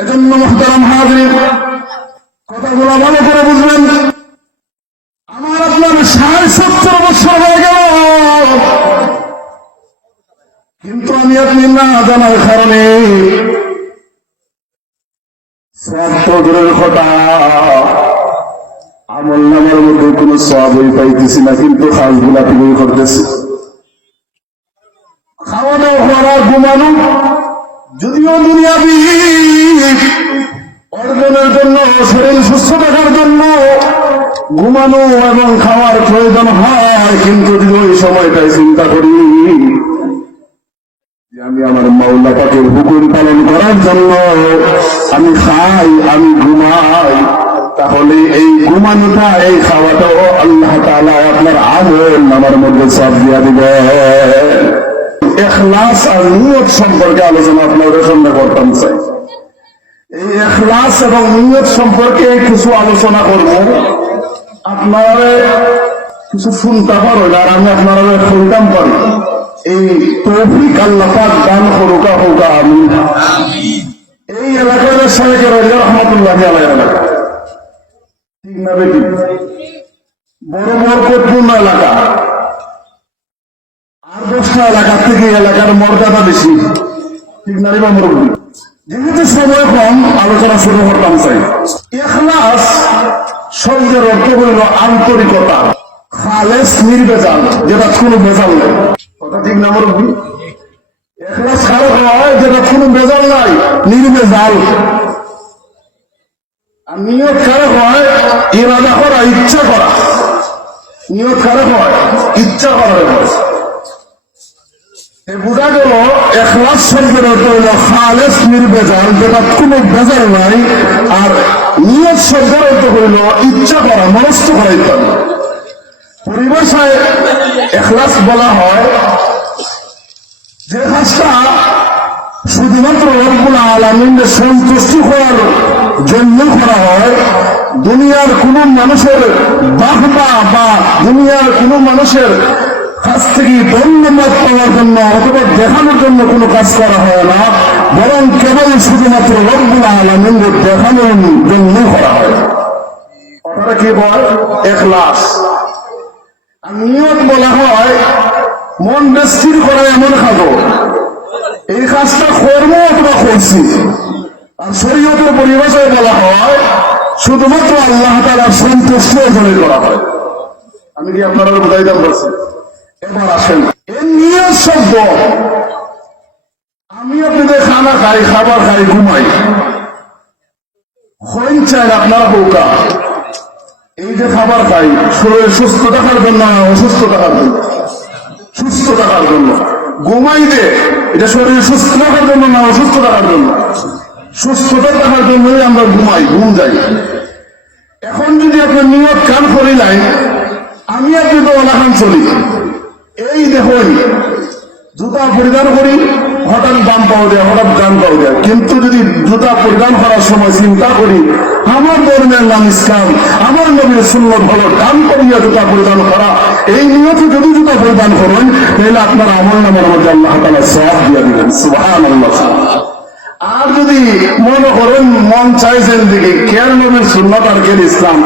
এজন্য মুহতারাম হাজির, কথাগুলো ভালো করে বুঝবেন। আমার আপনার 70 বছর হয়ে গেল, কিন্তু আমি আপনি না জানার কারণে দূরের কথা আমল নামার মধ্যে কোন সওয়াবই পাইতেছি না, কিন্তু কাজগুলা ঠিকই করতেছি। খাওয়া দাওয়া হওয়া ঘুমানো যদিও দুনিয়াবি অর্জনের জন্য, শরীর সুস্থ থাকার জন্য ঘুমানো এবং খাওয়ার প্রয়োজন হয়, কিন্তু যদি ওই সময়টাই চিন্তা করি যে আমি আমার মাওলা পাকের হুকুম পালন করার জন্য আমি খাই, আমি ঘুমাই, তাহলে এই ঘুমানোটা, এই খাওয়াটাও আল্লাহ তাআলা আপনার আমল নামার মধ্যে সব দিয়া দিবে। ইখলাস আর নিয়ত সম্পর্কে আলোচনা আপনাদের সামনে করতাম চাই। এই ইখলাস এবং নিয়ত সম্পর্কে কিছু আলোচনা করব, আপনারা কিছু শুনতে পারেন আর আমি আপনারা শুনতাম পারি। এই তৌফিক আল্লাহ পাক দান করুকা হোক আমিন। এই এলাকার শাইখ রহমাতুল্লাহ আলাইহি এলাকা, ঠিক না বেটি? বড় বরকতপূর্ণ এলাকা, আর 10টা এলাকার থেকে এলাকার মর্যাদা বেশি, ঠিক না রে মুরব্বী? যেহেতু সময় কম, আলোচনা শুরু করতাম চাই। ইখলাস শব্দের অর্থ হইল আন্তরিকতা, খালেস, নির্ভেজাল, যেটা কোনো ভেজাল নেই। কথা ঠিক না মুরব্বী? ইখলাস কারো হয় যেটা কোনো ভেজাল নাই, নির্ভেজাল। আর নিয়ত কারো হয় ইরাদা করা, ইচ্ছা করা। নিয়ত কারো হয় ইচ্ছা করার হয়। বোঝা গেল ইখলাস শব্দের অর্থ হইল খালেস, নির্ভেজাল, যেটা কোনো ভেজাল নাই। আর নিয়ত শব্দের অর্থ হইল ইচ্ছা করা, মনস্থ করা ইত্যাদি। পরিভাষায় ইখলাস বলা হয় যে কাজটা শুধুমাত্র রব্বুল আলামিনের সন্তুষ্টি হওয়ার জন্য করা হয়, দুনিয়ার কোন মানুষের বাহবা বা দুনিয়ার কোন মানুষের কাছ থেকে ধন্যবাদ পাওয়ার জন্য অথবা দেখানোর জন্য কোনো কাজ করা হয় না, বরং কেবল শুধুমাত্র রব্বুল আলামিনের দেখানোর জন্য করা হয়। কথাটা কি বল? ইখলাস। আর নিয়ত বলা হয় মন স্থির করে এমন খাবো, এই কাজটা করবো অথবা করছি। আর শরীয়তের পরিভাষায় বলা হয় শুধুমাত্র আল্লাহ তাআলার সন্তুষ্ট করে করা হয়। আমি কি আপনারা বুঝাইতে পারছি? এবার আসেন, এই নিয়ত শব্দ, আমি আপনাদের খানা খাই, খাবার খাই, ঘুমাই, হইন চাই আপনারা হোকা। এই যে খাবার খাই শরীর সুস্থ থাকার জন্য, অসুস্থ থাকার জন্য, সুস্থ থাকার জন্য। ঘুমাই দে, এটা শরীর সুস্থ থাকার জন্য না অসুস্থ থাকার জন্য? সুস্থতা থাকার জন্যই আমরা ঘুমাই, ঘুম যাই। এখন যদি আপনার নিয়ত কান করিলাই, আমি আপনি তো অনাখান চলি, এই দেখুন জুতা পরিধান করি, হঠাৎ দাম পাওয়া যায়, হঠাৎ দাম পাওয়া যায়। কিন্তু যদি জুতা পরিধান করার সময় চিন্তা করি আমার ধর্মের নাম ইসলাম, আমার নবীর সুন্নাত হলো দাম করিয়া জুতা পরিধান করা, এই নিয়তে যদি জুতা পরিধান করেন তাহলে আপনার আমল নামের মধ্যে আল্লাহ তাআলা সওয়াব দিয়ে দিবেন। সুবহানাল্লাহ। আর যদি মনে করেন মন চাইছেন দিকে কেন নবীর সুন্নাত আর কেন ইসলাম,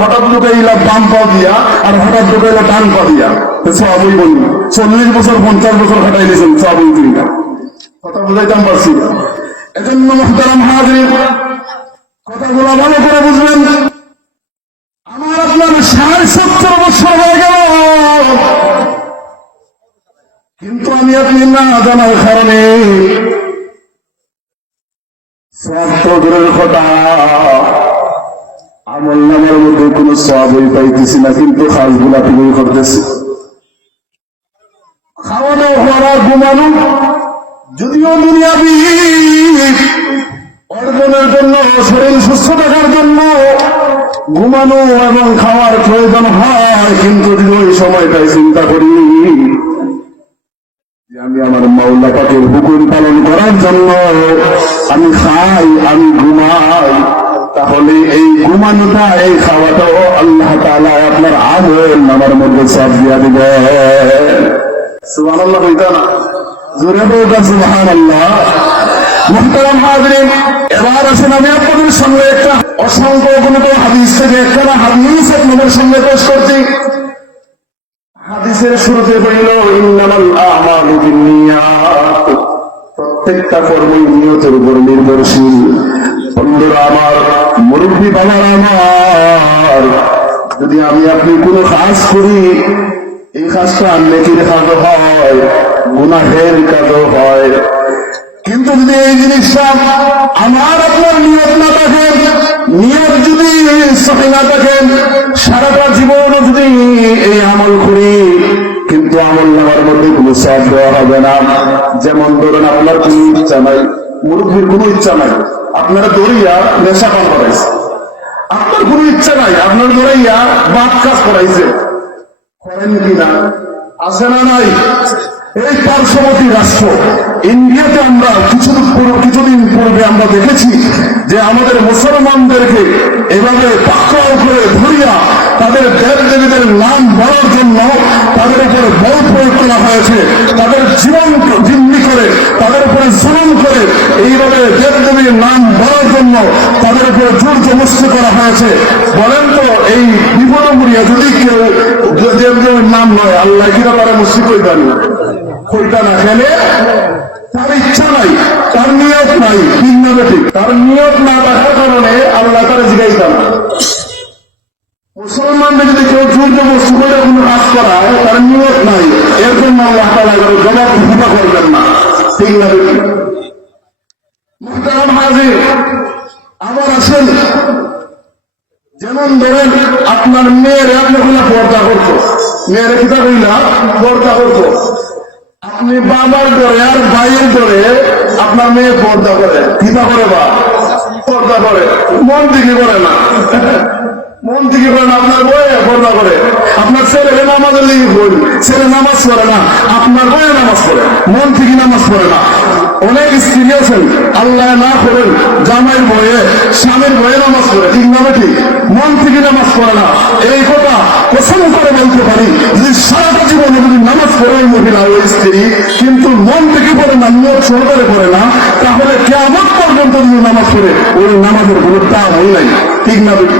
হঠাৎ ঢুকাইলা বাম পা দিয়া আর হঠাৎ ঢুকাইলা ডান পা দিয়া, সবই বলুন 40 বছর 50 বছর খাটাই দিয়েছেন, সবই তুই না। কথা বুঝাইতাম পারছি? এজন্য মুহতারাম হাজির, কথাগুলো ভালো করে বুঝবেন। আমার আপনার 70 বছর হয়ে গেল, কিন্তু আমি আপনি না জানার কারণে দূরের কথা আমল নামার মধ্যে কোন সওয়াবই পাইতেছি না, কিন্তু কাজগুলা ঠিকই করতেছি। খাওয়া দাওয়া হওয়া ঘুমানো যদিও দুনিয়াবি অর্জনের জন্য, শরীর সুস্থ থাকার জন্য ঘুমানো এবং খাওয়ার প্রয়োজন হয়, কিন্তু যদি ওই সময়টাই চিন্তা করি যে আমি আমার মাওলা পাকের হুকুম পালন করার জন্য আমি খাই, আমি ঘুমাই, তাহলে এই ঘুমানোটা, এই খাওয়াটাও আল্লাহ তাআলা আপনার আমল নামার মধ্যে সব দিয়া দিবে। সুবহানাল্লাহ কইতা না? জোরে বলতা সুবহানাল্লাহ। মুহতারাম হাজিরিন, এবার আসেন আসেন আমি আপনাদের সামনে একটা অসংখ্য গণিত হাদিস থেকে একটা হাদিস আপনাদের সামনে পেশ করছি। হাদিসের শুরুতে বলল ইন্নামাল আমালু বিন্নিয়াত, প্রত্যেকটা কর্মই নিয়তের উপর নির্ভরশীল। বন্ধুরা আমার, মুরব্বী বাবারা আমার, যদি আমি আপনি কোনো কাজ করি, এই কাজটা নেকির কাজও হয়, গুনাহের কাজও হয়। কিন্তু যদি এই জিনিসটা আমার আপনার নিয়ত না থাকে, নিয়ত যদি সহি না থাকে, সারাটা জীবন যদি এই আমল করি কিন্তু আমল নামার মধ্যে কোনো সওয়াব দেওয়া হবে না। যেমন ধরুন আপনার কোনো ইচ্ছা নাই, মুরব্বীর কোনো ইচ্ছা নাই, আপনারা দৌড়িয়া নেশা পান করাইছে, আপনার কোনো ইচ্ছা নাই, আপনার দৌড়াইয়া বাদ কাজ করাইছে, করেন কিনা? আছে না নাই? এই পার্শ্ববর্তী রাষ্ট্র ইন্ডিয়াতে আমরা কিছুদিন পূর্বে আমরা দেখেছি যে আমাদের মুসলমানদেরকে এভাবে পাকড়াও করে ধরিয়া তাদের দেব দেবীদের নাম বলার জন্য তাদের উপরে বল প্রয়োগ করা হয়েছে, তাদের জীবন জিম্মি করে, তাদের উপরে জুলুম করে এইভাবে দেব দেবীর নাম বলার জন্য তাদের উপরে জোর জবরদস্তি করা হয়েছে। বলেন তো এই বিপদ করিয়া যদি কেউ দেব দেবীর নাম নয়, আল্লাহ কিনা তারা মুসিব হয়ে পারবে কইটা না খেলে, তার ইচ্ছা নাই, তার নিয়ত নাই, তিন নামে ঠিক, তার নিয়ত না থাকার কারণে আল্লাহ তারা জিজ্ঞাসা না। মুসলমানদের যদি কেউ যুদ্ধ বস্তু করে কোনো কাজ করায়, তার নিয়ত নাই, এর জন্য আল্লাহ তাআলা জবাব দিতে করবেন না, ঠিক না? মুহতারাম হাজির, আবার আসেন, যেমন ধরেন আপনার মেয়ের আপনি কোনো পর্দা করতো, মেয়ের কিতা কইলা পর্দা করতো, আপনি বাবার ধরে আর ভাইয়ের ধরে আপনার মেয়ে পর্দা করে, কিতা করে বা পর্দা করে, মন থেকে করে না, মন থেকে করে না, আপনার বয়ে পর্দা করে। আপনার ছেলে নামাজের লিগে পড়ি, ছেলে নামাজ পড়ে না, আপনার বয়ে নামাজ পড়ে, মন থেকে নামাজ পড়ে না। অনেক স্ত্রী আছেন আল্লাহ না করেন জামাইয়ের বয়ে স্বামীর বয়ে নামাজ পড়ে, ঠিক না ঠিক, মন থেকে নামাজ পড়ে না। এই কথা কসম করে বলতে পারি, যদি সারাটা জীবনে যদি নামাজ পড়ে ওই মহিলা ওই স্ত্রী কিন্তু মন থেকে পড়ে না, নিয়ত সহকারে পড়ে না, তাহলে কিয়ামত পর্যন্ত যদি নামাজ পড়ে ওই নামাজের কোনো দাম হয় নাই, ঠিক না ঠিক?